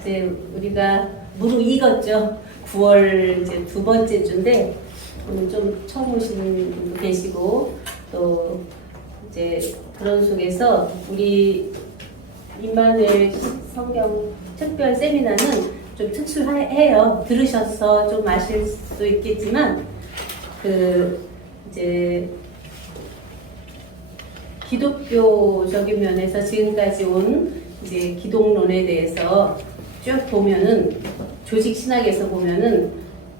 이제 우리가 무르익었죠. 9월 이제 두 번째 주인데 오늘 좀 처음 오시는 분도 계시고 또 이제 그런 속에서 우리 임마누엘 성경 특별 세미나는 좀 특수해요. 들으셔서 좀 아실 수 있겠지만 이제 기독교적인 면에서 지금까지 온 이제 기독론에 대해서 쭉 보면은 조직 신학에서 보면은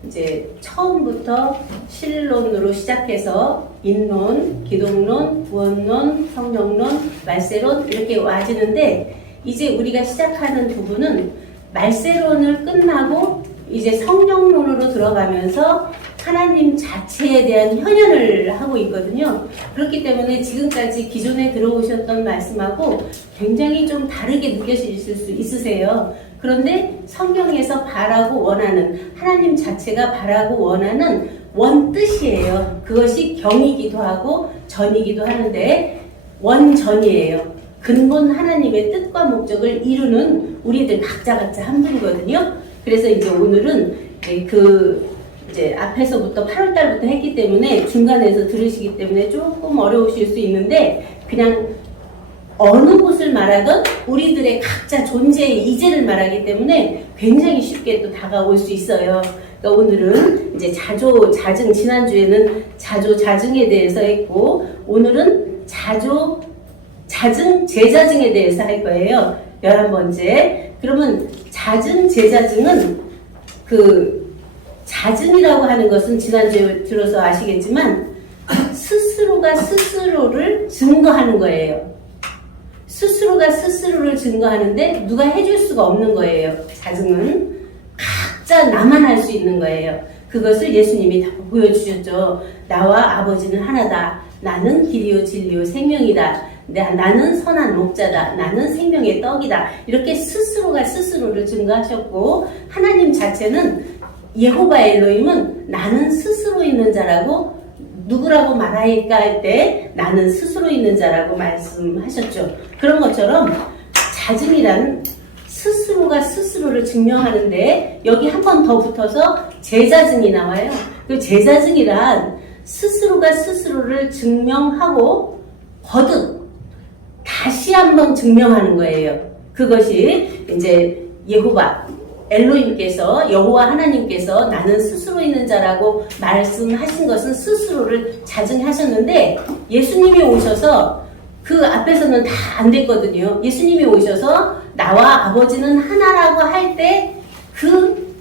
이제 처음부터 신론으로 시작해서 인론, 기독론, 구원론, 성령론, 말세론 이렇게 와지는데 이제 우리가 시작하는 부분은 말세론을 끝나고 이제 성령론으로 들어가면서 하나님 자체에 대한 현현을 하고 있거든요. 그렇기 때문에 지금까지 기존에 들어오셨던 말씀하고 굉장히 좀 다르게 느껴지실 수 있으세요. 그런데 성경에서 바라고 원하는 하나님 자체가 바라고 원하는 원뜻이에요. 그것이 경이기도 하고 전이기도 하는데 원전이에요. 근본 하나님의 뜻과 목적을 이루는 우리들 각자 한 분이거든요. 그래서 이제 오늘은 이제 앞에서부터 8월 달부터 했기 때문에 중간에서 들으시기 때문에 조금 어려우실 수 있는데 그냥 어느 곳을 말하든 우리들의 각자 존재의 이제를 말하기 때문에 굉장히 쉽게 또 다가올 수 있어요. 그러니까 오늘은 이제 자조자증, 지난주에는 자조자증에 대해서 했고 오늘은 자조자증, 제자증에 대해서 할 거예요. 11번째. 그러면 자증, 제자증은 자증이라고 하는 것은 지난주에 들어서 아시겠지만 스스로가 스스로를 증거하는 거예요. 스스로가 스스로를 증거하는데 누가 해줄 수가 없는 거예요. 자증은 각자 나만 할 수 있는 거예요. 그것을 예수님이 다 보여주셨죠. 나와 아버지는 하나다. 나는 길이요 진리요 생명이다. 나는 선한 목자다. 나는 생명의 떡이다. 이렇게 스스로가 스스로를 증거하셨고 하나님 자체는 여호와 엘로힘은 나는 스스로 있는 자라고 누구라고 말하니까 할 때 나는 스스로 있는 자라고 말씀하셨죠. 그런 것처럼 자증이란 스스로가 스스로를 증명하는데 여기 한 번 더 붙어서 제자증이 나와요. 그 제자증이란 스스로가 스스로를 증명하고 거듭 다시 한번 증명하는 거예요. 그것이 이제 여호와 하나님께서 나는 스스로 있는 자라고 말씀하신 것은 스스로를 자증하셨는데 예수님이 오셔서 그 앞에서는 다 안 됐거든요. 예수님이 오셔서 나와 아버지는 하나라고 할 때 그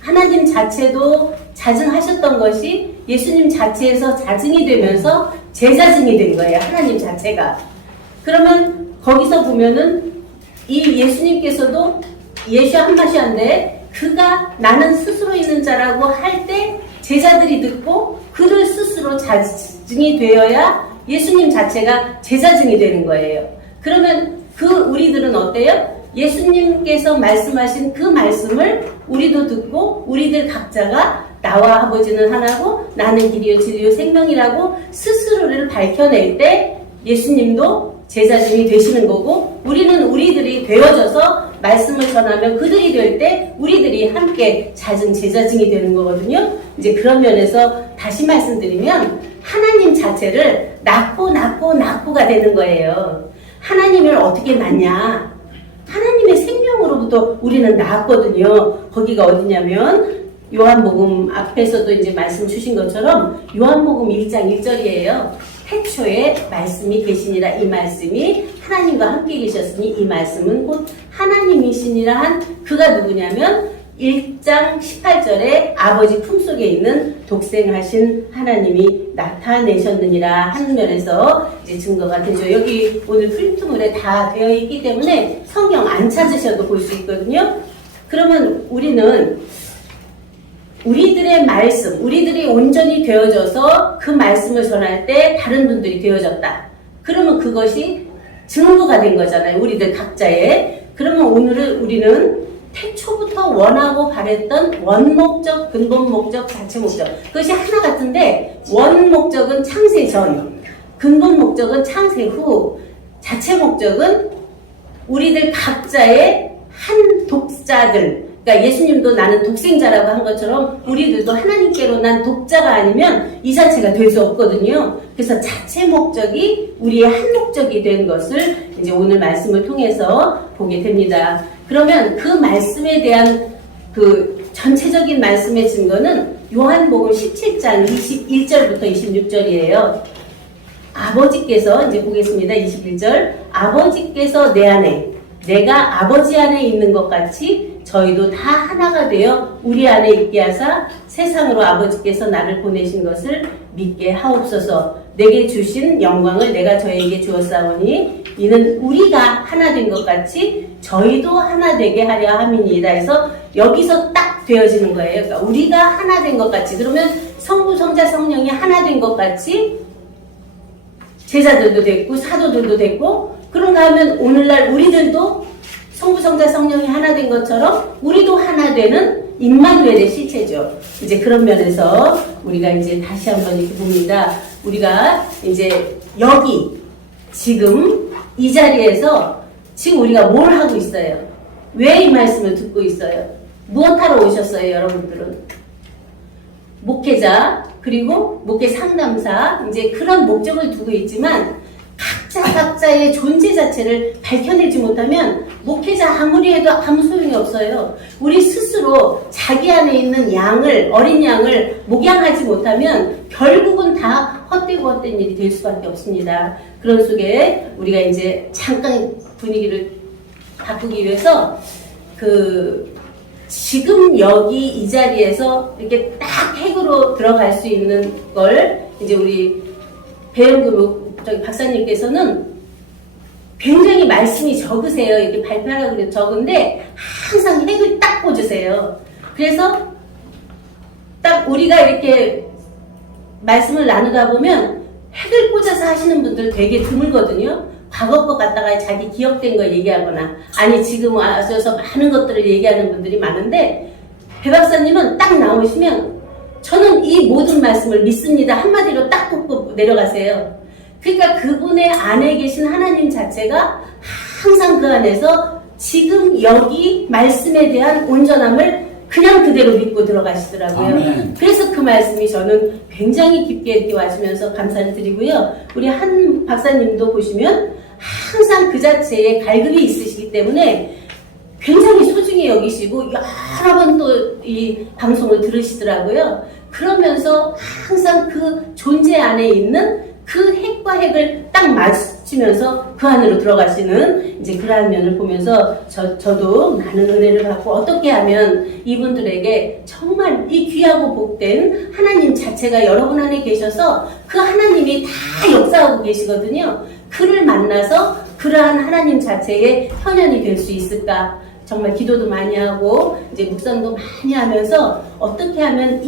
하나님 자체도 자증하셨던 것이 예수님 자체에서 자증이 되면서 제자증이 된 거예요. 하나님 자체가. 그러면 거기서 보면은 이 예수님께서도 예수 한마시한데 그가 나는 스스로 있는 자라고 할 때 제자들이 듣고 그를 스스로 자증이 되어야 예수님 자체가 제자증이 되는 거예요. 그러면 우리들은 어때요? 예수님께서 말씀하신 그 말씀을 우리도 듣고 우리들 각자가 나와 아버지는 하나고 나는 길이요 진리요 생명이라고 스스로를 밝혀낼 때 예수님도 제자증이 되시는 거고 우리는 우리들이 되어져서 말씀을 전하면 그들이 될 때 우리들이 함께 자증, 제자증이 되는 거거든요. 이제 그런 면에서 다시 말씀드리면 하나님 자체를 낳고가 되는 거예요. 하나님을 어떻게 낳냐? 하나님의 생명으로부터 우리는 낳았거든요. 거기가 어디냐면 요한복음 앞에서도 이제 말씀 주신 것처럼 요한복음 1장 1절이에요. 태초에 말씀이 계시니라. 이 말씀이 하나님과 함께 계셨으니 이 말씀은 곧 하나님이시니라 한 그가 누구냐면 1장 18절에 아버지 품속에 있는 독생하신 하나님이 나타내셨느니라 하는 면에서 이제 증거가 되죠. 여기 오늘 프린트물에 다 되어 있기 때문에 성경 안 찾으셔도 볼 수 있거든요. 그러면 우리는 우리들의 말씀, 우리들이 온전히 되어져서 그 말씀을 전할 때 다른 분들이 되어졌다. 그러면 그것이 증거가 된 거잖아요. 우리들 각자의. 그러면 오늘은 우리는 태초부터 원하고 바랬던 원목적, 근본 목적, 자체 목적. 그것이 하나 같은데 원목적은 창세 전, 근본 목적은 창세 후. 자체 목적은 우리들 각자의 한 독자들, 그러니까 예수님도 나는 독생자라고 한 것처럼 우리들도 하나님께로 난 독자가 아니면 이 자체가 될 수 없거든요. 그래서 자체 목적이 우리의 한 목적이 된 것을 이제 오늘 말씀을 통해서 보게 됩니다. 그러면 그 말씀에 대한 그 전체적인 말씀의 증거는 요한복음 17장 21절부터 26절이에요. 아버지께서, 이제 보겠습니다. 21절. 아버지께서 내 안에, 내가 아버지 안에 있는 것 같이 저희도 다 하나가 되어 우리 안에 있게 하사 세상으로 아버지께서 나를 보내신 것을 믿게 하옵소서. 내게 주신 영광을 내가 저에게 주었사오니 이는 우리가 하나 된 것 같이 저희도 하나 되게 하려 함이니이다. 해서 여기서 딱 되어지는 거예요. 그러니까 우리가 하나 된 것 같이, 그러면 성부, 성자, 성령이 하나 된 것 같이 제자들도 됐고 사도들도 됐고, 그런가 하면 오늘날 우리들도 성부, 성자, 성령이 하나 된 것처럼 우리도 하나 되는 임마누엘의 실체죠. 이제 그런 면에서 우리가 이제 다시 한번 이렇게 봅니다. 우리가 이제 여기 지금 이 자리에서 지금 우리가 뭘 하고 있어요? 왜 이 말씀을 듣고 있어요? 무엇하러 오셨어요, 여러분들은? 목회자, 그리고 목회 상담사, 이제 그런 목적을 두고 있지만 각자의 존재 자체를 밝혀내지 못하면 목회자 아무리 해도 아무 소용이 없어요. 우리 스스로 자기 안에 있는 양을, 어린 양을 목양하지 못하면 결국은 다 헛되고 헛된 일이 될 수밖에 없습니다. 그런 속에 우리가 이제 잠깐 분위기를 바꾸기 위해서 지금 여기 이 자리에서 이렇게 딱 핵으로 들어갈 수 있는 걸 이제 우리 배영금 박사님께서는 굉장히 말씀이 적으세요. 이렇게 발표하라고 그래도 적은데 항상 핵을 딱 꽂으세요. 그래서 딱 우리가 이렇게 말씀을 나누다 보면 핵을 꽂아서 하시는 분들 되게 드물거든요. 과거 것 갖다가 자기 기억된 거 얘기하거나, 아니 지금 와서 많은 것들을 얘기하는 분들이 많은데, 배 박사님은 딱 나오시면 저는 이 모든 말씀을 믿습니다 한마디로 딱 꽂고 내려가세요. 그러니까 그분의 안에 계신 하나님 자체가 항상 그 안에서 지금 여기 말씀에 대한 온전함을 그냥 그대로 믿고 들어가시더라고요. 아멘. 그래서 그 말씀이 저는 굉장히 깊게 이렇게 와주면서 감사를 드리고요. 우리 한 박사님도 보시면 항상 그 자체에 갈급이 있으시기 때문에 굉장히 소중히 여기시고 여러 번 또 이 방송을 들으시더라고요. 그러면서 항상 그 존재 안에 있는 그 핵과 핵을 딱 맞추면서 그 안으로 들어가시는 이제 그러한 면을 보면서 저도 많은 은혜를 받고, 어떻게 하면 이분들에게 정말 이 귀하고 복된 하나님 자체가 여러분 안에 계셔서 그 하나님이 다 역사하고 계시거든요. 그를 만나서 그러한 하나님 자체의 현현이 될 수 있을까? 정말 기도도 많이 하고 이제 묵상도 많이 하면서 어떻게 하면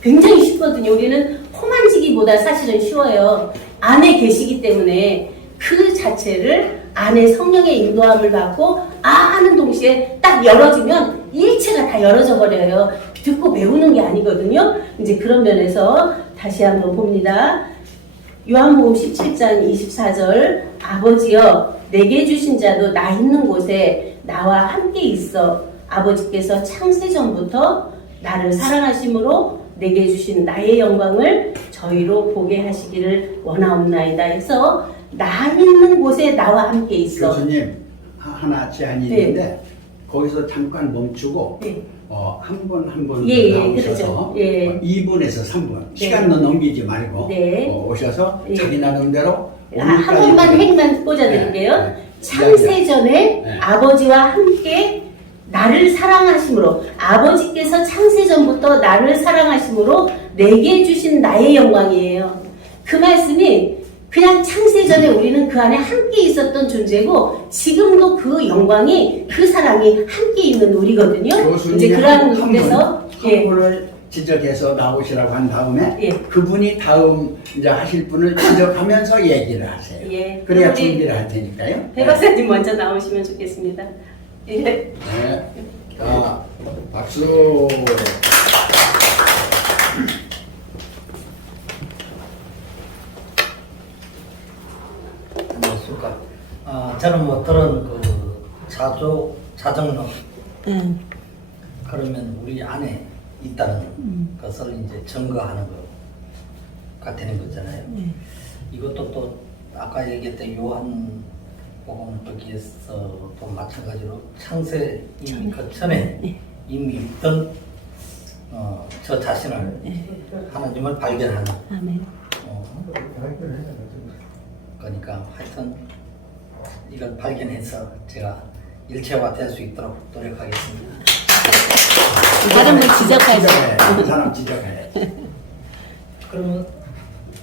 굉장히 쉽거든요. 우리는 코 만지기보다 사실은 쉬워요. 안에 계시기 때문에 그 자체를 안에 성령의 인도함을 받고 하는 동시에 딱 열어주면 일체가 다 열어져 버려요. 듣고 배우는 게 아니거든요. 이제 그런 면에서 다시 한번 봅니다. 요한복음 17장 24절. 아버지여 내게 주신 자도 나 있는 곳에 나와 함께 있어 아버지께서 창세전부터 나를 사랑하심으로 내게 주신 나의 영광을 저희로 보게 하시기를 원하옵나이다 해서 나 있는 곳에 나와 함께 있어. 교수님 하나 제안이 네. 있는데 거기서 잠깐 멈추고 네. 한 분 한 분 그렇죠. 나오셔서 2분에서 3분 시간도 넘기지 말고 오셔서 자기 나름대로 한 번만 핵만 꽂아드릴게요. 창세전에 아버지와 함께 나를 사랑하심으로, 아버지께서 창세전부터 나를 사랑하심으로 내게 주신 나의 영광이에요. 그 말씀이 그냥 창세전에 우리는 그 안에 함께 있었던 존재고 지금도 그 영광이, 그 사랑이 함께 있는 우리거든요. 이제 그런 데서 한 분을 지적해서 나오시라고 한 다음에 그분이 다음 이제 하실 분을 지적하면서 얘기를 하세요. 그래야 준비를 할 테니까요. 배 박사님 먼저 나오시면 좋겠습니다. 네. 자, 박수. 수고하셨습니다. 저는 뭐 들은 그 자정론 그러면 우리 안에 있다는 것을 이제 증거하는 것가 되는 거잖아요. 이것도 또 아까 얘기했던 요한복음 거기에서 또 마찬가지로 창세 이미 그 전에 이미 있던 저 자신을 하나님을 발견하는 그러니까 하여튼 이걸 발견해서 제가 일체화될 수 있도록 노력하겠습니다. 다른 분 지적하죠. 그 사람 지적해. 그러면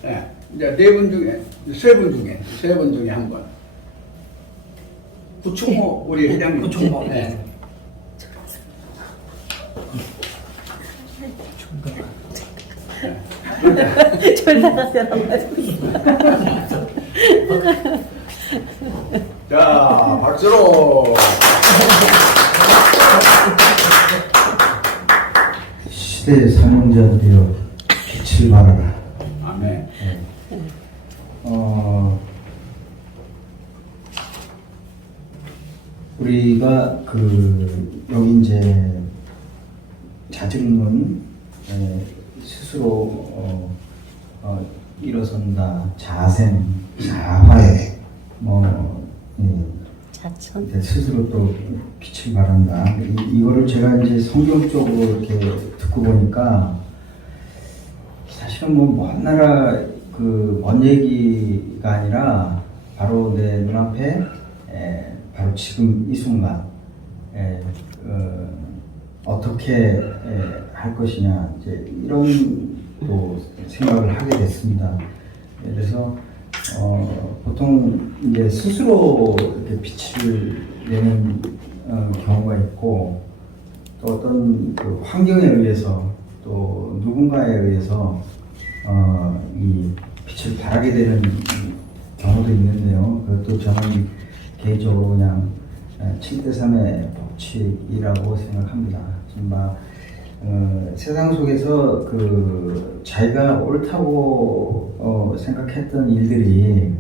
네. 이제 네 분 중에 세 분 중에 한 분. 구충호 우리 회장님. 구충호. 네. 졸다가 들어가지고 자, 박수로. 시대의 사명자 되어 빛을 발하라. 아멘. 우리가 여기 이제 자증은 스스로 일어선다, 자생, 자화해, 자천. 스스로 또 빛을 발한다. 이거를 제가 이제 성경적으로 이렇게 듣고 보니까 사실은 뭐 먼 나라 먼 얘기가 아니라 바로 내 눈앞에 바로 지금 이 순간 어떻게 할 것이냐 이제 이런 또 생각을 하게 됐습니다. 그래서 보통 이제 스스로 이렇게 빛을 내는 경우가 있고 또 어떤 그 환경에 의해서 또 누군가에 의해서 이 빛을 발하게 되는 경우도 있는데요. 그것도 저는 개인적으로 그냥 7대3의 법칙이라고 생각합니다. 정말 세상 속에서 자기가 옳다고 생각했던 일들이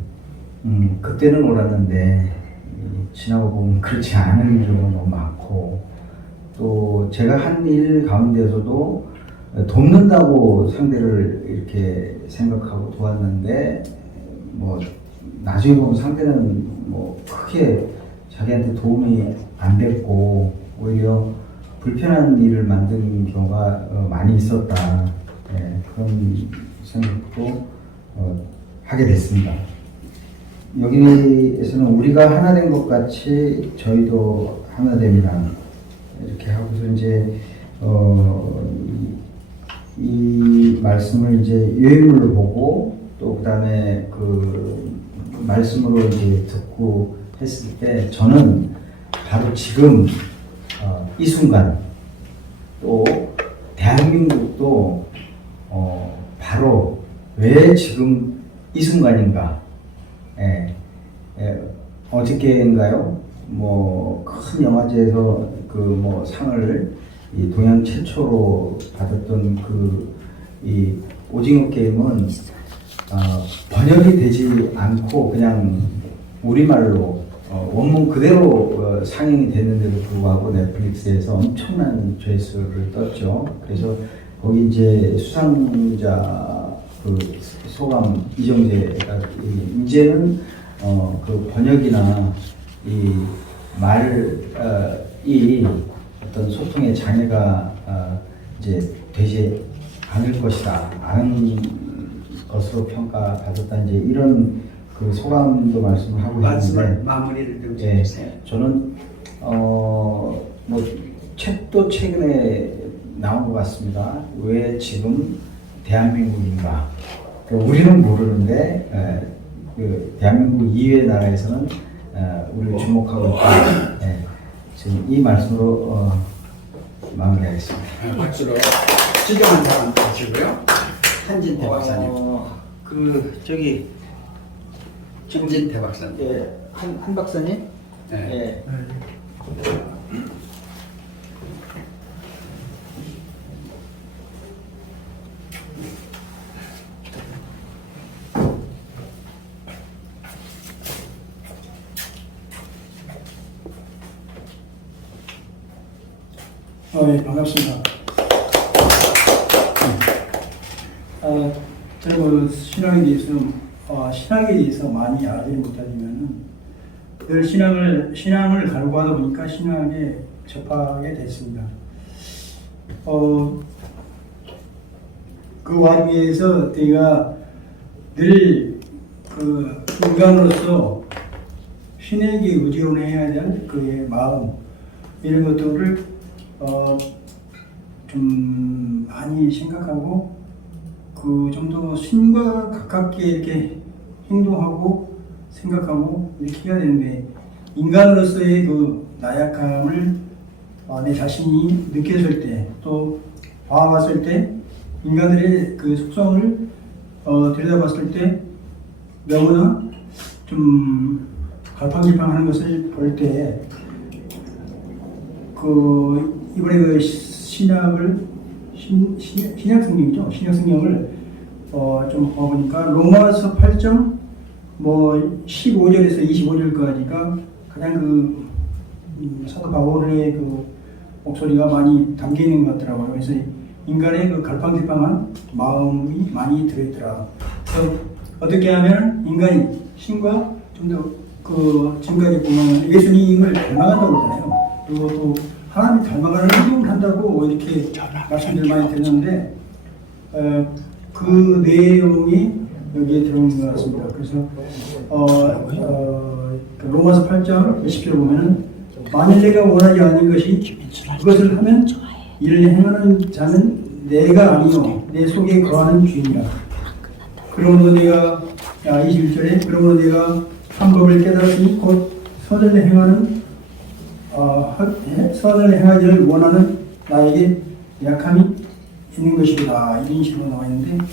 그때는 옳았는데 지나고 보면 그렇지 않은 경우가 너무 많고 또 제가 한 일 가운데서도 돕는다고 상대를 이렇게 생각하고 도왔는데 뭐 나중에 보면 상대는 뭐 크게 자기한테 도움이 안 됐고 오히려 불편한 일을 만든 경우가 많이 있었다. 그런 생각도 하게 됐습니다. 여기에서는 우리가 하나 된 것 같이 저희도 하나 됩니다. 이렇게 하고서 이제 이 말씀을 이제 유행물로 보고 또 그다음에 말씀으로 이제 듣고 했을 때 저는 바로 지금 이 순간 또 대한민국도 바로 왜 지금 이 순간인가 어저께인가요? 뭐 큰 영화제에서 상을 이 동양 최초로 받았던 이 오징어 게임은 번역이 되지 않고 그냥 우리말로 원문 그대로 상영이 됐는데도 불구하고 넷플릭스에서 엄청난 조회수를 떴죠. 그래서 거기 이제 수상자 소감 이정재가 이제는 번역이나 이 말이 어떤 소통의 장애가 이제 되지 않을 것이다, 않은 것으로 평가받았다 이제 이런 소감도 말씀을 하고 있는데 마무리를 좀 해주세요. 저는 뭐 책도 최근에 나온 것 같습니다. 왜 지금 대한민국인가? 우리는 모르는데 대한민국 이외의 나라에서는 우리를 주목하고 있다. 지금 이 말씀으로 마무리하겠습니다. 박수로 지정한 사람 하시고요. 한진태 박사님. 한진태 박사님. 예, 한 박사님. 네. 예. 네, 반갑습니다. 저는 뭐 신앙에 대해서 많이 알지 못하지만은 늘 신앙을 갈구하다 보니까 신앙에 접하게 됐습니다. 그 와중에서 내가 늘 그 인간으로서 신에게 의존해야 될 그의 마음 이런 것들을 좀 많이 생각하고 그 정도 신과 가깝게 이렇게 행동하고 생각하고 이렇게 해야 되는데 인간으로서의 그 나약함을 내 자신이 느꼈을 때 또 봐왔을 때 인간들의 그 속성을 들여다봤을 때 너무나 좀 갈팡질팡하는 것을 볼 때 그 이번에 그 신약 성경이죠. 신약 성경을 좀 봐보니까 로마서 8장 뭐 15절에서 25절까지가 가장 그 사도 바울의 그 목소리가 많이 담겨 있는 것 같더라고요. 그래서 인간의 그 갈팡질팡한 마음이 많이 들어있더라. 그래서 어떻게 하면 인간이 신과 좀 더 그 지금까지 보면 예수님을 닮아간다고 그러잖아요. 그리고 또 하나님 닮아가는 행동을 한다고 이렇게 말씀들 많이 듣는데 그 내용이 여기에 들어온 것 같습니다. 그래서 로마서 8장 20절 보면은 만일 내가 원하지 않는 것이 그것을 하면 이를 행하는 자는 내가 아니요 내 속에 거하는 주인이라. 그러므로 내가 21절에 그러므로 내가 한 법을 깨달았으니 곧 선을 행하는 선을 행하기를 원하는 나에게 약함이 있는 것이다. 이런 식으로 나와 있는데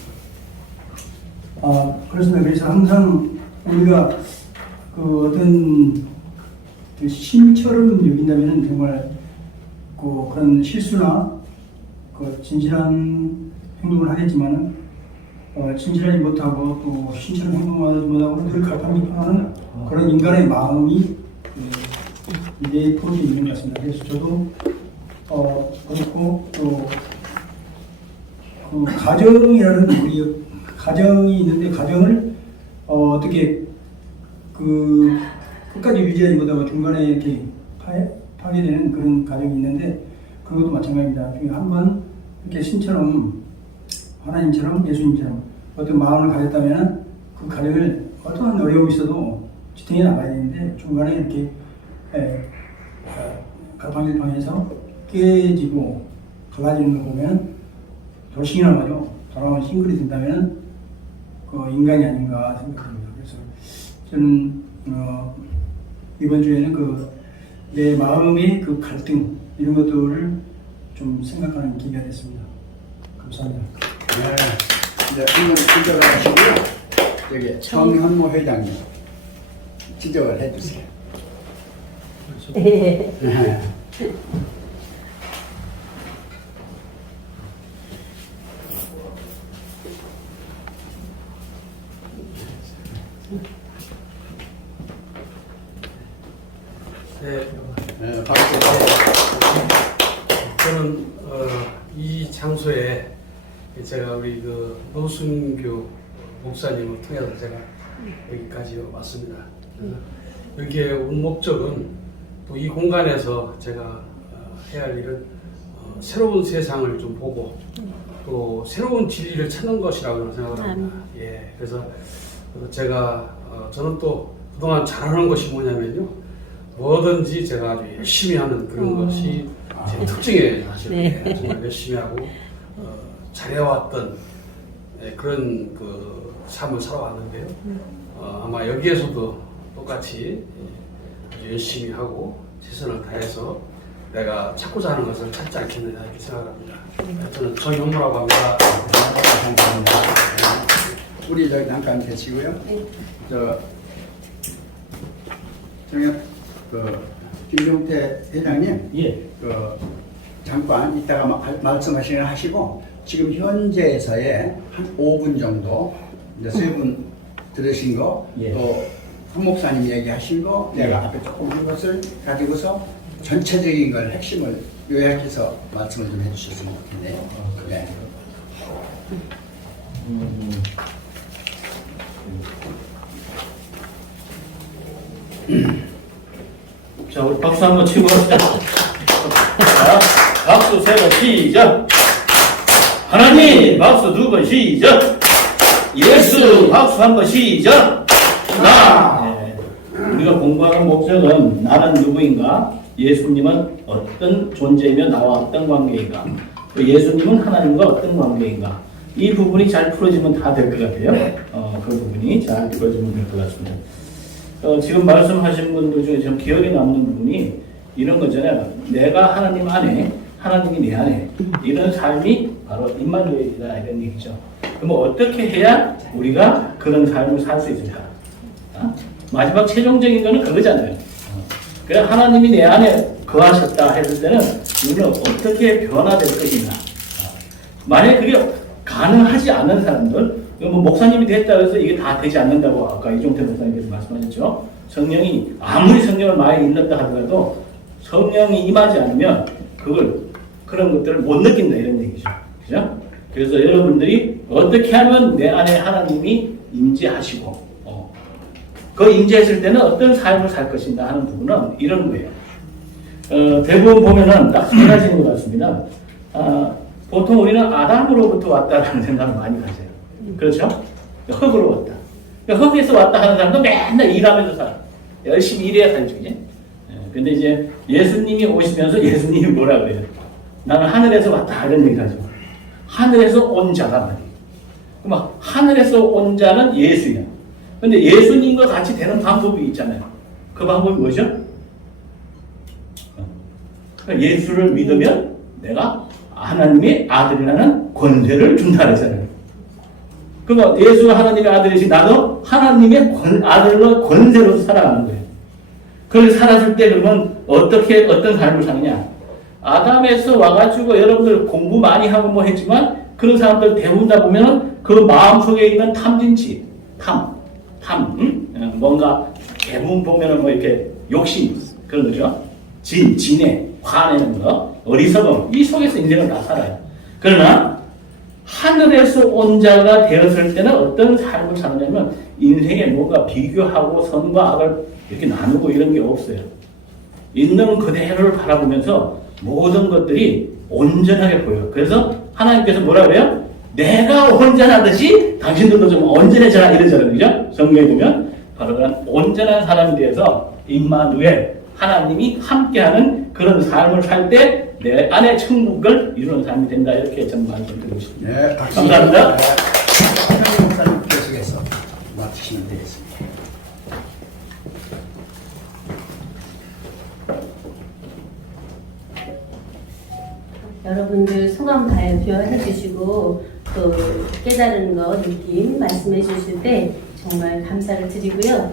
그렇습니다. 그래서 항상 우리가 그 어떤 그 신처럼 여긴다면 정말 그런 실수나 그 진실한 행동을 하겠지만은 진실하지 못하고 또 신처럼 행동하지 못하고 늘 갈팡질팡하는 그런 인간의 마음이 내 품에 있는 것 같습니다. 그래서 저도 그렇고 또 그 가정이라는 우리 가정이 있는데 가정을 어떻게 그 끝까지 유지하지 못하고 중간에 이렇게 파괴되는 그런 가정이 있는데 그것도 마찬가지입니다. 중에 한번 이렇게 신처럼 하나님처럼 예수님처럼 어떤 마음을 가졌다면 그 가정을 어떠한 어려움이 있어도 지탱해 나가야 되는데 중간에 이렇게 갈팡질팡해서 깨지고 갈라지는 거 보면 돌싱이 나가죠. 돌아오면 싱글이 된다면 그 인간이 아닌가 생각합니다. 그래서 저는 이번 주에는 그 내 마음의 그 갈등 이런 것들을 좀 생각하는 기회가 됐습니다. 감사합니다. 네, 이제 한번 지적을 하시고요. 여기 정현모 회장님 지적을 해주세요. 네, 저는 이 장소에 제가 우리 그 노순교 목사님을 통해서 제가 여기까지 왔습니다. 여기에 온 목적은 또 이 공간에서 제가 해야 할 일은 새로운 세상을 좀 보고 또 새로운 진리를 찾는 것이라고 생각을 합니다. 예, 그래서 제가 저는 또 그동안 잘하는 것이 뭐냐면요. 뭐든지 제가 아주 열심히 하는 그런 것이 제 특징이에요. 사실은. 네. 정말 열심히 하고 잘해왔던 그런 그 삶을 살아왔는데요. 아마 여기에서도 똑같이 아주 열심히 하고 최선을 다해서 내가 찾고자 하는 것을 찾지 않겠느냐 이렇게 생각합니다. 저는 정현무라고 합니다. 감사합니다. 우리 저기 잠깐 계시고요. 저 김종태 회장님, 그 잠깐 이따가 말씀하시긴 하시고 지금 현재에서의 한 5분 정도 이제 세 분 들으신 거, 또 한 목사님 얘기하신 거, 내가 앞에 조금 한 것을 가지고서 전체적인 걸 핵심을 요약해서 말씀을 좀 해주셨으면 좋겠네요. 네. 자, 우리 박수 한번 치고 합시다. 자, 박수 세 번 시작. 하나님 박수 두 번 시작. 예수 박수 한 번 시작. 네. 우리가 공부하는 목적은 나는 누구인가? 예수님은 어떤 존재이며 나와 어떤 관계인가? 또 예수님은 하나님과 어떤 관계인가? 이 부분이 잘 풀어지면 다 될 것 같아요. 그 부분이 잘 풀어지면 될 것 같습니다. 지금 말씀하신 분들 중에 좀 기억에 남는 부분이 이런 거잖아요. 내가 하나님 안에, 하나님이 내 안에, 이런 삶이 바로 임마누엘이다 이런 얘기죠. 그럼 어떻게 해야 우리가 그런 삶을 살 수 있을까? 마지막 최종적인 거는 그거잖아요. 그래서 하나님이 내 안에 거하셨다 했을 때는 우리는 어떻게 변화될 것이냐. 만약에 그게 가능하지 않는 사람들, 뭐 목사님이 됐다 해서 이게 다 되지 않는다고 아까 이종태 목사님께서 말씀하셨죠. 성령이 아무리 성령을 많이 일렀다 하더라도 성령이 임하지 않으면 그런 것들을 못 느낀다 이런 얘기죠. 그죠? 그래서 여러분들이 어떻게 하면 내 안에 하나님이 임재하시고 그 임재했을 때는 어떤 삶을 살 것인가 하는 부분은 이런 거예요. 대부분 보면은 딱 세 가지인 것 같습니다. 보통 우리는 아담으로부터 왔다라는 생각을 많이 가져요. 그렇죠? 흙으로 왔다. 흙에서 왔다 하는 사람도 맨날 일하면서 살아. 열심히 일해야 살죠. 근데 이제 예수님이 오시면서 예수님이 뭐라 그래요? 나는 하늘에서 왔다 이런 얘기를 하죠. 하늘에서 온 자가 말이에요. 그럼 하늘에서 온 자는 예수야. 근데 예수님과 같이 되는 방법이 있잖아요. 그 방법이 뭐죠? 예수를 믿으면 내가 하나님의 아들이라는 권세를 준다 그랬잖아요. 그러면 예수가 하나님의 아들이시 나도 하나님의 아들로 권세로 살아가는 거예요. 그걸 살았을 때 그러면 어떤 삶을 사느냐? 아담에서 와가지고 여러분들 공부 많이 하고 뭐 했지만 그런 사람들 대부분 다 보면 그 마음속에 있는 탐진치, 뭔가 대부분 보면은 뭐 이렇게 욕심 그런 거죠. 진애, 화내는 거, 어리석음 이 속에서 인생을 다 살아요. 그러나 하늘에서 온 자가 되었을 때는 어떤 삶을 사느냐면 인생에 뭔가 비교하고 선과 악을 이렇게 나누고 이런 게 없어요. 있는 그대로를 바라보면서 모든 것들이 온전하게 보여요. 그래서 하나님께서 뭐라 그래요? 내가 온전하듯이 당신들도 좀 온전해져라 이러잖아요. 그죠? 성경에 보면 바로 그런 온전한 사람에 대해서 임마누엘 하나님이 함께하는 그런 삶을 살 때 내 안에 천국을 이루는 삶이 된다. 이렇게 저는 말씀드리고 싶습니다. 네, 박수. 감사합니다. 하나님 목사님 계속해서 맡으시면 되겠습니다. 여러분들 소감 발표해 주시고 또 깨달은 거 느낌 말씀해 주실 때 정말 감사를 드리고요.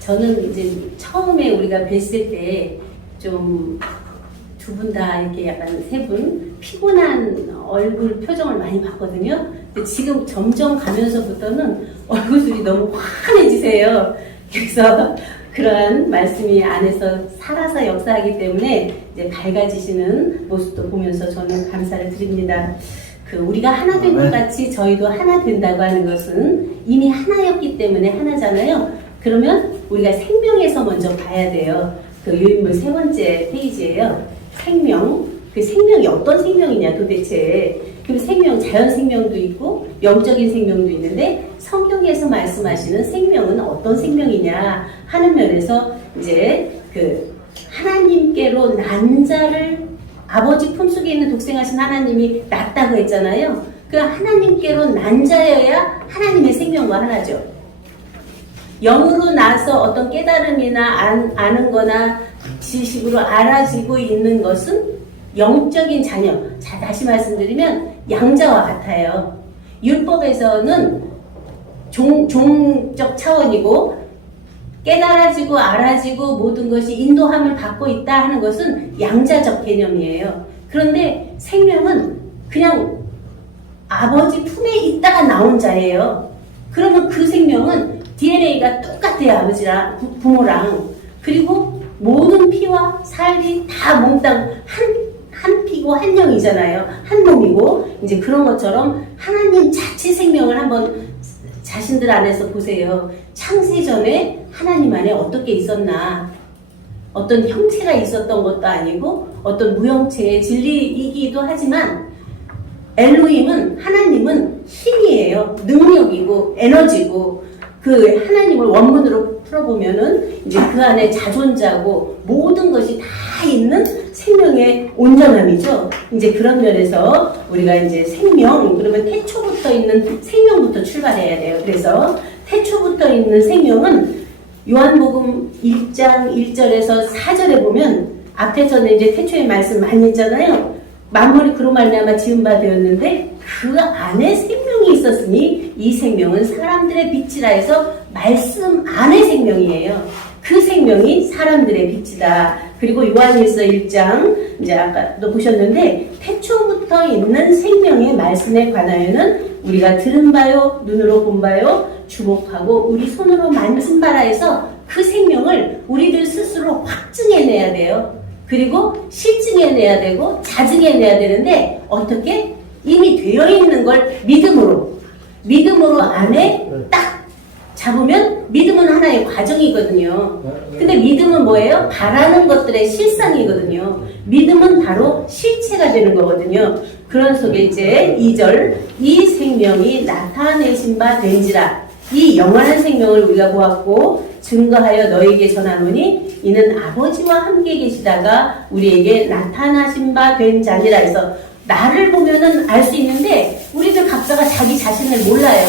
저는 이제 처음에 우리가 뵀을 때 좀 두 분 다 이렇게 약간 세 분 피곤한 얼굴 표정을 많이 봤거든요. 근데 지금 점점 가면서부터는 얼굴들이 너무 환해지세요. 그래서 그러한 말씀이 안에서 살아서 역사하기 때문에 이제 밝아지시는 모습도 보면서 저는 감사를 드립니다. 우리가 하나 된 것 같이 저희도 하나 된다고 하는 것은 이미 하나였기 때문에 하나잖아요. 그러면 우리가 생명에서 먼저 봐야 돼요. 요인물 세 번째 페이지예요. 생명. 그 생명이 어떤 생명이냐 도대체. 그 생명, 자연 생명도 있고 영적인 생명도 있는데 성경에서 말씀하시는 생명은 어떤 생명이냐 하는 면에서 이제 하나님께로 난 자를 아버지 품속에 있는 독생하신 하나님이 낳았다고 했잖아요. 그 하나님께로 난 자여야 하나님의 생명과 하나죠. 영으로 나서 어떤 깨달음이나 아는 거나 지식으로 알아지고 있는 것은 영적인 자녀. 자, 다시 말씀드리면 양자와 같아요. 율법에서는 종적 차원이고 깨달아지고 알아지고 모든 것이 인도함을 받고 있다 하는 것은 양자적 개념이에요. 그런데 생명은 그냥 아버지 품에 있다가 나온 자예요. 그러면 그 생명은 DNA가 똑같아요. 아버지랑 부모랑. 그리고 모든 피와 살이 다 몽땅 한 피고 한 영이잖아요. 한 몸이고 이제 그런 것처럼 하나님 자체 생명을 한번 자신들 안에서 보세요. 창세전에 하나님 안에 어떻게 있었나. 어떤 형체가 있었던 것도 아니고 어떤 무형체의 진리이기도 하지만 엘로힘은 하나님은 힘이에요. 능력이고 에너지고 그 하나님을 원문으로 풀어보면은 이제 그 안에 자존자고 모든 것이 다 있는 생명의 온전함이죠. 이제 그런 면에서 우리가 이제 생명, 그러면 태초부터 있는 생명부터 출발해야 돼요. 그래서 태초부터 있는 생명은 요한복음 1장 1절에서 4절에 보면 앞에서는 이제 태초의 말씀 많이 했잖아요. 만물이 그로 말미암아 지은 바 되었는데 그 안에 생명이 있었으니 이 생명은 사람들의 빛이라 해서 말씀 안의 생명이에요. 그 생명이 사람들의 빛이다. 그리고 요한일서 1장 이제 아까도 보셨는데 태초부터 있는 생명의 말씀에 관하여는 우리가 들은 바요 눈으로 본 바요 주목하고 우리 손으로 만진 바라 해서 그 생명을 우리들 스스로 확증해내야 돼요. 그리고 실증해내야 되고 자증해내야 되는데 어떻게? 이미 되어 있는 걸 믿음으로 안에 딱 잡으면 믿음은 하나의 과정이거든요. 근데 믿음은 뭐예요? 바라는 것들의 실상이거든요. 믿음은 바로 실체가 되는 거거든요. 그런 속에 이제 2절 이 생명이 나타내신 바 된지라 이 영원한 생명을 우리가 보았고 증거하여 너에게 전하노니 이는 아버지와 함께 계시다가 우리에게 나타나신 바 된 자니라 해서 나를 보면은 알 수 있는데 우리들 각자가 자기 자신을 몰라요.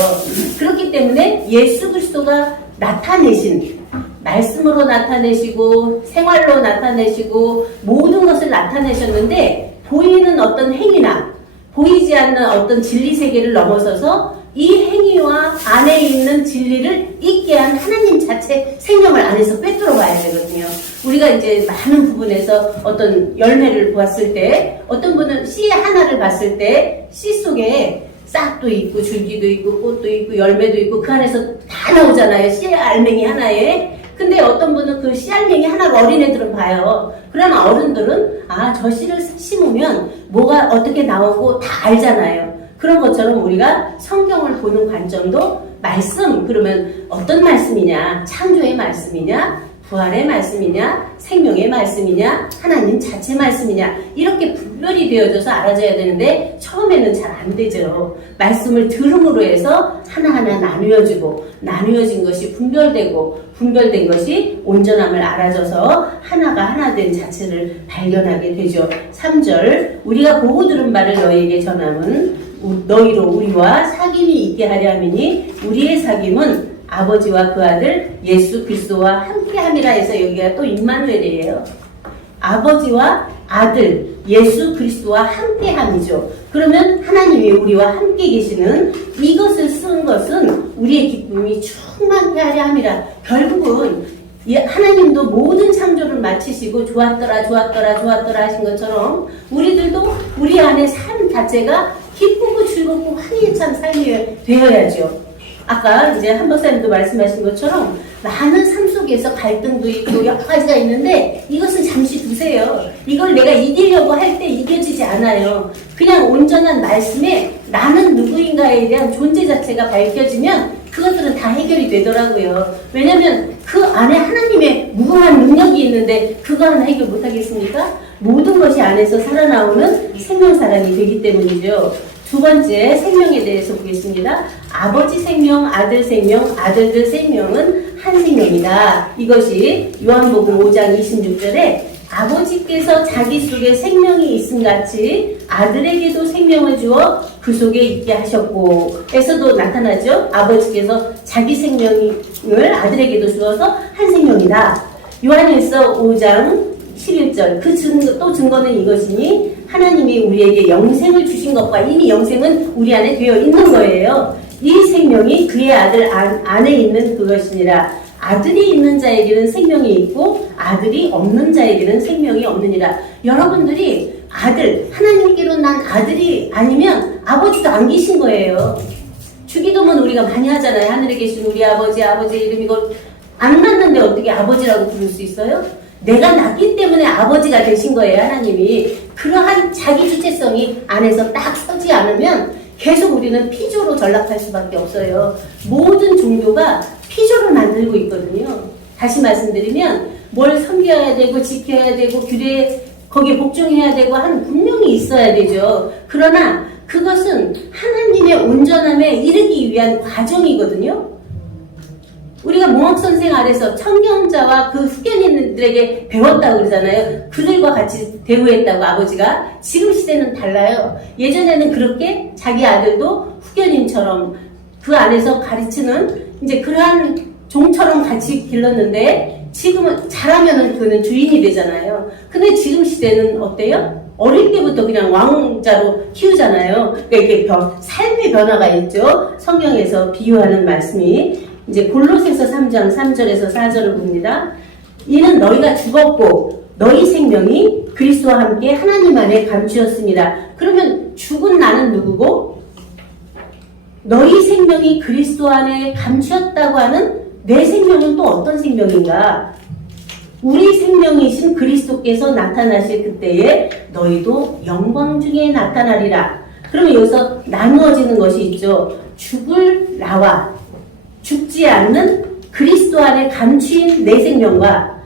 그렇기 때문에 예수 그리스도가 나타내신 말씀으로 나타내시고 생활로 나타내시고 모든 것을 나타내셨는데 보이는 어떤 행위나 보이지 않는 어떤 진리 세계를 넘어서서 이 행위와 안에 있는 진리를 있게 한 하나님 자체 생명을 안에서 꿰뚫어 봐야 되거든요. 우리가 이제 많은 부분에서 어떤 열매를 보았을 때 어떤 분은 씨 하나를 봤을 때 씨 속에 싹도 있고 줄기도 있고 꽃도 있고 열매도 있고 그 안에서 다 나오잖아요. 씨 알맹이 하나에. 근데 어떤 분은 그 씨 알맹이 하나를 어린애들은 봐요. 그러나 어른들은 저 씨를 심으면 뭐가 어떻게 나오고 다 알잖아요. 그런 것처럼 우리가 성경을 보는 관점도 말씀, 그러면 어떤 말씀이냐? 창조의 말씀이냐? 부활의 말씀이냐? 생명의 말씀이냐? 하나님 자체 말씀이냐? 이렇게 분별이 되어져서 알아져야 되는데 처음에는 잘 안 되죠. 말씀을 들음으로 해서 하나하나 나누어진 것이 분별된 것이 온전함을 알아져서 하나가 하나 된 자체를 발견하게 되죠. 3절 우리가 보고 들은 바를 너희에게 전함은 너희로 우리와 사귐이 있게 하려 함이니 우리의 사귐은 아버지와 그 아들 예수 그리스도와 함께함이라 해서 여기가 또 임마누엘이에요. 아버지와 아들 예수 그리스도와 함께함이죠. 그러면 하나님이 우리와 함께 계시는 이것을 쓴 것은 우리의 기쁨이 충만케 하려 함이라. 결국은 하나님도 모든 창조를 마치시고 좋았더라 하신 것처럼 우리들도 우리 안에 삶 자체가 기쁘고 즐겁고 활기찬 삶이 되어야죠. 아까 이제 한 박사님도 말씀하신 것처럼 많은 삶 속에서 갈등도 있고 여러 가지가 있는데 이것은 잠시 두세요. 이걸 내가 이기려고 할 때 이겨지지 않아요. 그냥 온전한 말씀에 나는 누구인가에 대한 존재 자체가 밝혀지면 그것들은 다 해결이 되더라고요. 왜냐면 그 안에 하나님의 무궁한 능력이 있는데 그거 하나 해결 못하겠습니까? 모든 것이 안에서 살아나오는 생명사랑이 되기 때문이죠. 두 번째 생명에 대해서 보겠습니다. 아버지 생명, 아들 생명, 아들들 생명은 한 생명이다. 이것이 요한복음 5장 26절에 아버지께서 자기 속에 생명이 있음같이 아들에게도 생명을 주어 그 속에 있게 하셨고 에서도 나타나죠. 아버지께서 자기 생명을 아들에게도 주어서 한 생명이다. 요한일서 5장 11절 또 증거는 이것이니 하나님이 우리에게 영생을 주신 것과 이미 영생은 우리 안에 되어 있는 거예요. 이 생명이 그의 아들 안에 있는 그것이니라. 아들이 있는 자에게는 생명이 있고 아들이 없는 자에게는 생명이 없느니라. 여러분들이 하나님께로 난 아들이 아니면 아버지도 안 계신 거예요. 주기도문 우리가 많이 하잖아요. 하늘에 계신 우리 아버지 이름 이걸 안 낳는데 어떻게 아버지라고 부를 수 있어요? 내가 낳기 때문에 아버지가 되신 거예요, 하나님이. 그러한 자기 주체성이 안에서 딱 서지 않으면 계속 우리는 피조로 전락할 수밖에 없어요. 모든 종교가 피조를 만들고 있거든요. 다시 말씀드리면 뭘 섬겨야 되고 지켜야 되고 규례에 거기에 복종해야 되고 하는 분명히 있어야 되죠. 그러나 그것은 하나님의 온전함에 이르기 위한 과정이거든요. 우리가 몽학선생 아래서 청경자와 그 후견인들에게 배웠다고 그러잖아요. 그들과 같이 대우했다고 아버지가. 지금 시대는 달라요. 예전에는 그렇게 자기 아들도 후견인처럼 그 안에서 가르치는 이제 그러한 종처럼 같이 길렀는데 지금은 잘하면은 그는 주인이 되잖아요. 근데 지금 시대는 어때요? 어릴 때부터 그냥 왕자로 키우잖아요. 그러니까 이게 삶의 변화가 있죠. 성경에서 비유하는 말씀이 이제 골로새서 3장 3절에서 4절을 봅니다. 이는 너희가 죽었고 너희 생명이 그리스도와 함께 하나님 안에 감추었습니다. 그러면 죽은 나는 누구고? 너희 생명이 그리스도 안에 감추었다고 하는 내 생명은 또 어떤 생명인가? 우리 생명이신 그리스도께서 나타나실 그때에 너희도 영광 중에 나타나리라. 그러면 여기서 나누어지는 것이 있죠. 죽을 나와 죽지 않는 그리스도 안에 감추인 내 생명과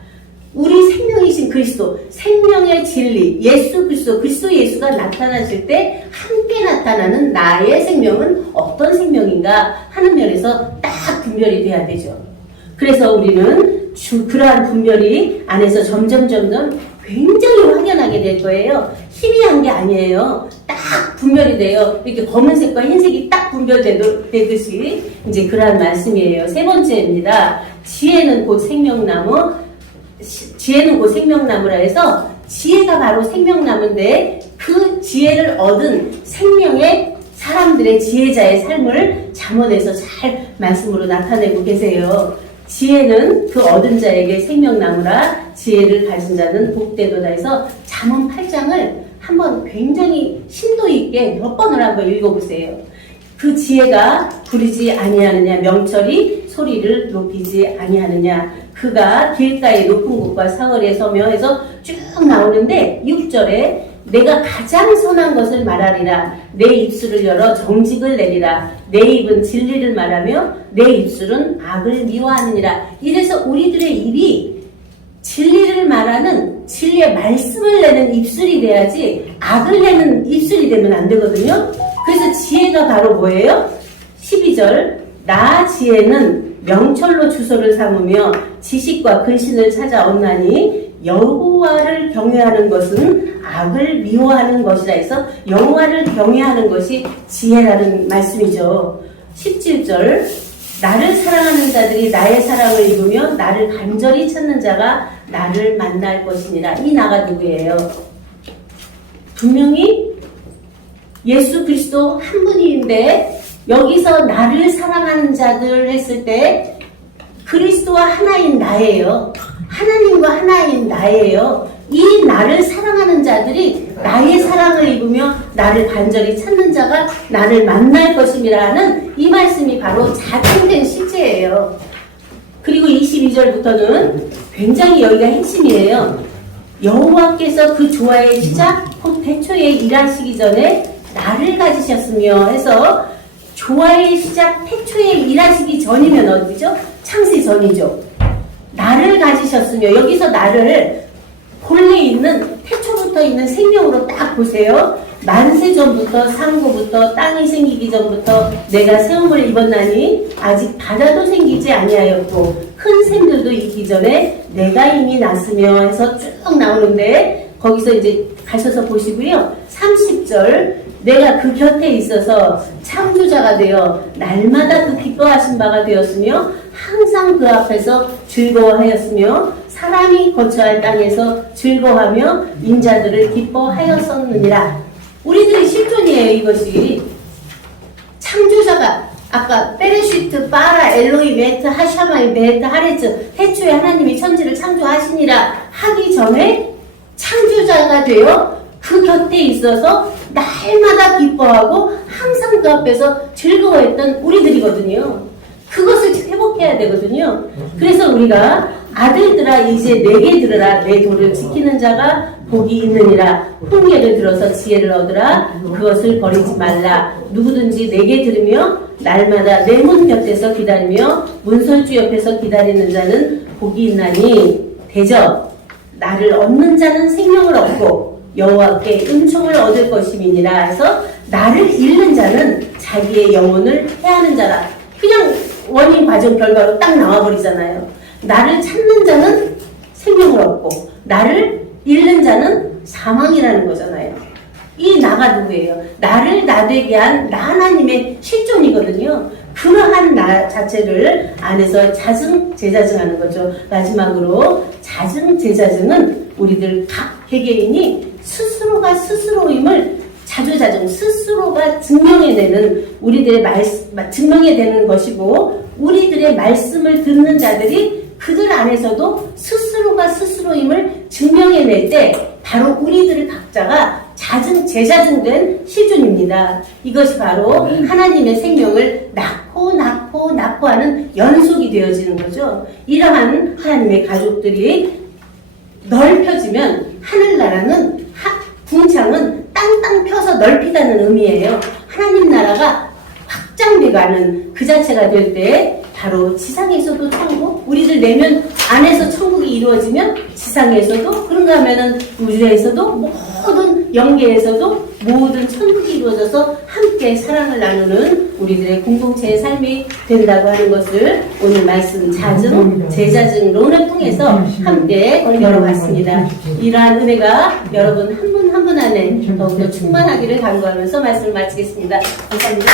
우리 생명이신 그리스도, 생명의 진리, 예수 그리스도 예수가 나타나실 때 함께 나타나는 나의 생명은 어떤 생명인가 하는 면에서 딱 분별이 돼야 되죠. 그래서 우리는 그러한 분별이 안에서 점점 굉장히 확연하게 될 거예요. 희미한 게 아니에요. 딱 분별이 돼요. 이렇게 검은색과 흰색이 딱 분별되듯이 이제 그러한 말씀이에요. 세 번째입니다. 지혜는 곧 생명나무. 지혜는 곧 생명나무라 해서 지혜가 바로 생명나무인데 그 지혜를 얻은 생명의 사람들의 지혜자의 삶을 잠언에서 잘 말씀으로 나타내고 계세요. 지혜는 그 얻은 자에게 생명나무라 지혜를 가진 자는 복되도다 해서 잠언 8장을 한번 굉장히 심도 있게 몇 번을 한번 읽어보세요. 그 지혜가 부리지 아니하느냐, 명철이 소리를 높이지 아니하느냐, 그가 길가의 높은 곳과 사거리에 서며 해서 쭉 나오는데 6절에 내가 가장 선한 것을 말하리라. 내 입술을 열어 정직을 내리라. 내 입은 진리를 말하며 내 입술은 악을 미워하느니라. 이래서 우리들의 입이 진리를 말하는 진리의 말씀을 내는 입술이 돼야지 악을 내는 입술이 되면 안 되거든요. 그래서 지혜가 바로 뭐예요? 12절 나 지혜는 명철로 주소를 삼으며 지식과 근신을 찾아온나니 여호와를 경외하는 것은 악을 미워하는 것이라 해서 여호와를 경외하는 것이 지혜라는 말씀이죠. 17절 나를 사랑하는 자들이 나의 사랑을 입으며 나를 간절히 찾는 자가 나를 만날 것이니라. 이 나가 누구예요? 분명히 예수 그리스도 한 분인데 여기서 나를 사랑하는 자들 했을 때 그리스도와 하나인 나예요. 하나님과 하나인 나예요. 이 나를 사랑하는 자들이 나의 사랑을 입으며 나를 간절히 찾는 자가 나를 만날 것임이라는 이 말씀이 바로 자칭된 실제예요. 그리고 22절부터는 굉장히 여기가 핵심이에요. 여호와께서 그 조화의 시작 곧 태초에 일하시기 전에 나를 가지셨으며 해서 조화의 시작 태초에 일하시기 전이면 어디죠? 창세 전이죠. 나를 가지셨으며 여기서 나를 본래 있는 태초부터 있는 생명으로 딱 보세요. 만세 전부터 상고부터 땅이 생기기 전부터 내가 세움을 입었나니 아직 바다도 생기지 아니하였고 큰 샘들도 있기 전에 내가 이미 났으며 해서 쭉 나오는데 거기서 이제 가셔서 보시고요. 30절 내가 그 곁에 있어서 창조자가 되어 날마다 그 기뻐하신 바가 되었으며 항상 그 앞에서 즐거워하였으며 사람이 거처할 땅에서 즐거워하며 인자들을 기뻐하였었느니라. 우리들의 실존이에요. 이것이 창조자가 아까 베레시트 바라 엘로이 메트 하샤마이 메트 하레츠 태초에 하나님이 천지를 창조하시니라 하기 전에 창조자가 되어 그 곁에 있어서 날마다 기뻐하고 항상 그 앞에서 즐거워했던 우리들이거든요. 그것을 회복해야 되거든요. 그래서 우리가 아들들아 이제 내게 들으라. 내 도를 지키는 자가 복이 있느니라. 홍해를 들어서 지혜를 얻으라. 그것을 버리지 말라. 누구든지 내게 들으며 날마다 내 문 곁에서 기다리며 문설주 옆에서 기다리는 자는 복이 있나니 대접 나를 얻는 자는 생명을 얻고 여호와께 은총을 얻을 것임이니라. 해서 나를 잃는 자는 자기의 영혼을 해하는 자라. 그냥 원인 과정 결과로 딱 나와버리잖아요. 나를 찾는 자는 생명을 얻고 나를 잃는 자는 사망이라는 거잖아요. 이 나가 누구예요? 나를 나되게 한 나 하나님의 실존이거든요. 그러한 나 자체를 안에서 자증, 재자증하는 거죠. 마지막으로 자증, 재자증은 우리들 각 개개인이 스스로가 스스로임을 자주자증, 스스로가 증명해내는 우리들의 증명해내는 것이고 우리들의 말씀을 듣는 자들이 그들 안에서도 스스로가 스스로임을 증명해낼 때 바로 우리들 각자가 자증, 재자증된 시준입니다. 이것이 바로 하나님의 생명을 낳고 하는 연속이 되어지는 거죠. 이러한 하나님의 가족들이 넓혀지면 하늘나라는 궁창은 땅땅 펴서 넓히다는 의미예요. 하나님 나라가 확장돼가는 그 자체가 될 때 바로 지상에서도 천국, 우리들 내면 안에서 천국이 이루어지면 지상에서도 그런가 하면은 우주에서도 모든 영계에서도 모든 천국이 이루어져서 함께 사랑을 나누는 우리들의 공동체의 삶이 된다고 하는 것을 오늘 말씀 자증, 재자증론을 통해서 함께 열어봤습니다. 이러한 은혜가 여러분 한 분 한 분 안에 더욱더 충만하기를 간구하면서 말씀을 마치겠습니다. 감사합니다.